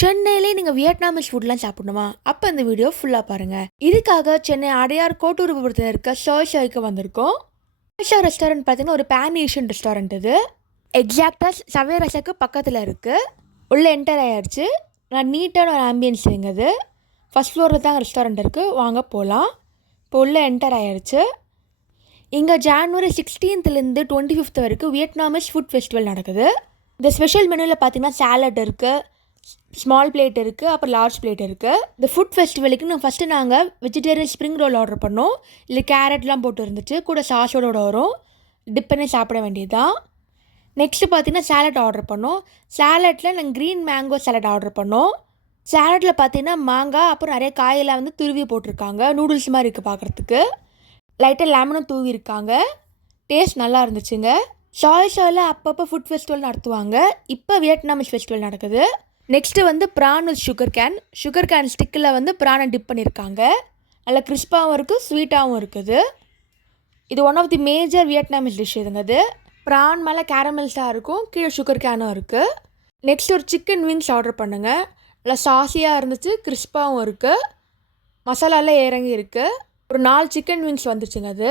சென்னையிலே நீங்கள் வியட்நாமிஸ் ஃபுட்லாம் சாப்பிடணுமா? அப்போ இந்த வீடியோ ஃபுல்லாக பாருங்கள். இதுக்காக சென்னை அடையார் கோட்டூர்புரத்தில் இருக்க ஷாய் ஷாய்க்கு வந்திருக்கோம். ஷாய் ரெஸ்டாரண்ட் பார்த்தீங்கன்னா ஒரு பேன் ஏஷியன் ரெஸ்டாரண்ட் இது. எக்ஸாக்டாக சவே ரசாக்கு பக்கத்தில் இருக்குது. உள்ளே என்டர் ஆகிடுச்சு. நான் நீட்டான ஒரு ஆம்பியன்ஸ் இருந்தது. ஃபஸ்ட் ஃப்ளோரில் தான் ரெஸ்டாரண்ட் இருக்குது. வாங்க போகலாம். இப்போ உள்ளே என்டர் ஆகிடுச்சு. இங்கே ஜான்வரி 16லேருந்து 25 வரைக்கும் வியட்நாமிஸ் ஃபுட் ஃபெஸ்டிவல் நடக்குது. இந்த ஸ்பெஷல் மெனுவில் பார்த்தீங்கன்னா சாலட் இருக்குது, ஸ்மால் பிளேட் இருக்குது, அப்புறம் லார்ஜ் பிளேட் இருக்குது. இந்த ஃபுட் ஃபெஸ்டிவலுக்கு நாங்கள் வெஜிடேரியன் ஸ்ப்ரிங் ரோல் ஆர்டர் பண்ணோம். இல்லை கேரட்லாம் போட்டு இருந்துச்சு. கூட சாஸோட வரும். டிப் பண்ணி சாப்பிட வேண்டியது தான். நெக்ஸ்ட்டு பார்த்தீங்கன்னா சாலட் ஆர்டர் பண்ணோம். சாலட்டில் நாங்கள் க்ரீன் மேங்கோ சாலட் ஆர்டர் பண்ணோம். சாலட்டில் பார்த்தீங்கன்னா மாங்காய் அப்புறம் நிறைய காயெல்லாம் வந்து துருவி போட்டிருக்காங்க. நூடுல்ஸ் மாதிரி இருக்குது பார்க்குறதுக்கு. லைட்டாக லெமனும் தூவி இருக்காங்க. டேஸ்ட் நல்லா இருந்துச்சுங்க. ஷாயில் அப்பப்போ ஃபுட் ஃபெஸ்டிவல் நடத்துவாங்க. இப்போ வியட்நாமிஸ் ஃபெஸ்டிவல் நடக்குது. நெக்ஸ்ட்டு வந்து ப்ரான் வித் சுகர் கேன் ஸ்டிக்கில் வந்து ப்ரானை டிப் பண்ணியிருக்காங்க. நல்லா கிறிஸ்பாகவும் இருக்குது, ஸ்வீட்டாகவும் இருக்குது. இது one of the major Vietnamese dish இதுங்க. அது ப்ரான் மேலே கேரமெல்ஸாக இருக்கும், கீழே சுகர் கேனும் இருக்குது. நெக்ஸ்ட் ஒரு சிக்கன் விங்ஸ் ஆர்டர் பண்ணுங்க. நல்லா சாஸியாக இருந்துச்சு, கிறிஸ்பாகவும் இருக்குது, மசாலாலாம் இறங்கி இருக்குது. ஒரு 4 சிக்கன் விங்ஸ் வந்துச்சுங்க. அது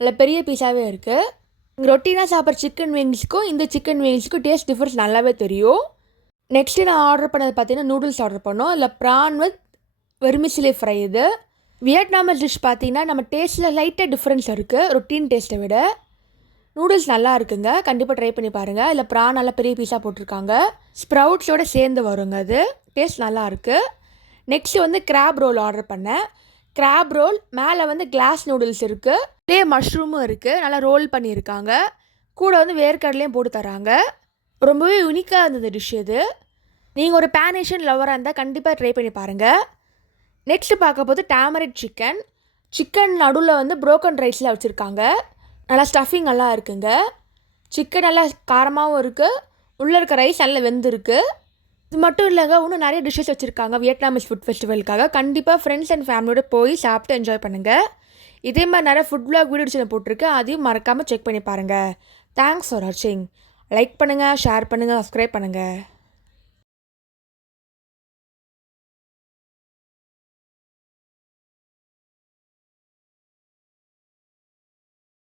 நல்லா பெரிய பீஸாகவே இருக்குது. இங்கே ரொட்டீனாக சாப்பிட்ற சிக்கன் விங்ஸ்க்கும் இந்த சிக்கன் விங்ஸ்க்கும் டேஸ்ட் டிஃப்ரென்ஸ் நல்லாவே தெரியும். நெக்ஸ்ட்டு நான் ஆர்டர் பண்ணது பார்த்தீங்கன்னா நூடுல்ஸ் ஆர்டர் பண்ணோம். இல்லை ப்ரான் வித் வெர்மிசிலி ஃப்ரை. இது வியட்நாமிஸ் டிஷ் பார்த்தீங்கன்னா நம்ம டேஸ்ட்டில் லைட்டாக டிஃப்ரென்ஸ் இருக்குது ரொட்டீன் டேஸ்ட்டை விட. நூடுல்ஸ் நல்லா இருக்குங்க, கண்டிப்பாக ட்ரை பண்ணி பாருங்கள். இல்லை ப்ரான் நல்லா பெரிய பீஸாக போட்டிருக்காங்க, ஸ்ப்ரவுட்ஸோடு சேர்ந்து வருங்க. அது டேஸ்ட் நல்லா இருக்குது. நெக்ஸ்ட்டு வந்து கிராப் ரோல் ஆர்டர் பண்ணேன். கிராப் ரோல் மேலே வந்து கிளாஸ் நூடுல்ஸ் இருக்குது, இதே மஷ்ரூமும் இருக்குது, நல்லா ரோல் பண்ணியிருக்காங்க. கூட வந்து வேர்க்கடலையும் போட்டு தராங்க. ரொம்பவே யூனிக்காக இருந்தது டிஷ் இது. நீங்கள் ஒரு பேன் ஏஷியன் லவராக இருந்தால் கண்டிப்பாக ட்ரை பண்ணி பாருங்கள். நெக்ஸ்ட்டு பார்க்க போது டேமரிட் சிக்கன் நடுவில் வந்து ப்ரோக்கன் ரைஸில் வச்சுருக்காங்க. நல்லா ஸ்டஃபிங் நல்லா இருக்குங்க. சிக்கன் நல்லா காரமாகவும் இருக்குது, உள்ளே இருக்க ரைஸ் நல்லா வெந்திருக்கு. இது மட்டும் இல்லைங்க, இன்னும் நிறைய டிஷ்ஷஸ் வச்சுருக்காங்க வியட்நாமிஸ் ஃபுட் ஃபெஸ்டிவலுக்காக. கண்டிப்பாக ஃப்ரெண்ட்ஸ் அண்ட் ஃபேமிலியோடு போய் சாப்பிட்டு என்ஜாய் பண்ணுங்கள். இதே மாதிரி நிறைய ஃபுட் விளாக் வீடியோஸ் நான் போட்டிருக்கேன், அதையும் மறக்காமல் செக் பண்ணி பாருங்கள். தேங்க்ஸ் ஃபார் வாட்சிங். லைக் பண்ணுங்கள், ஷேர் பண்ணுங்கள், சப்ஸ்கிரைப் பண்ணுங்கள்.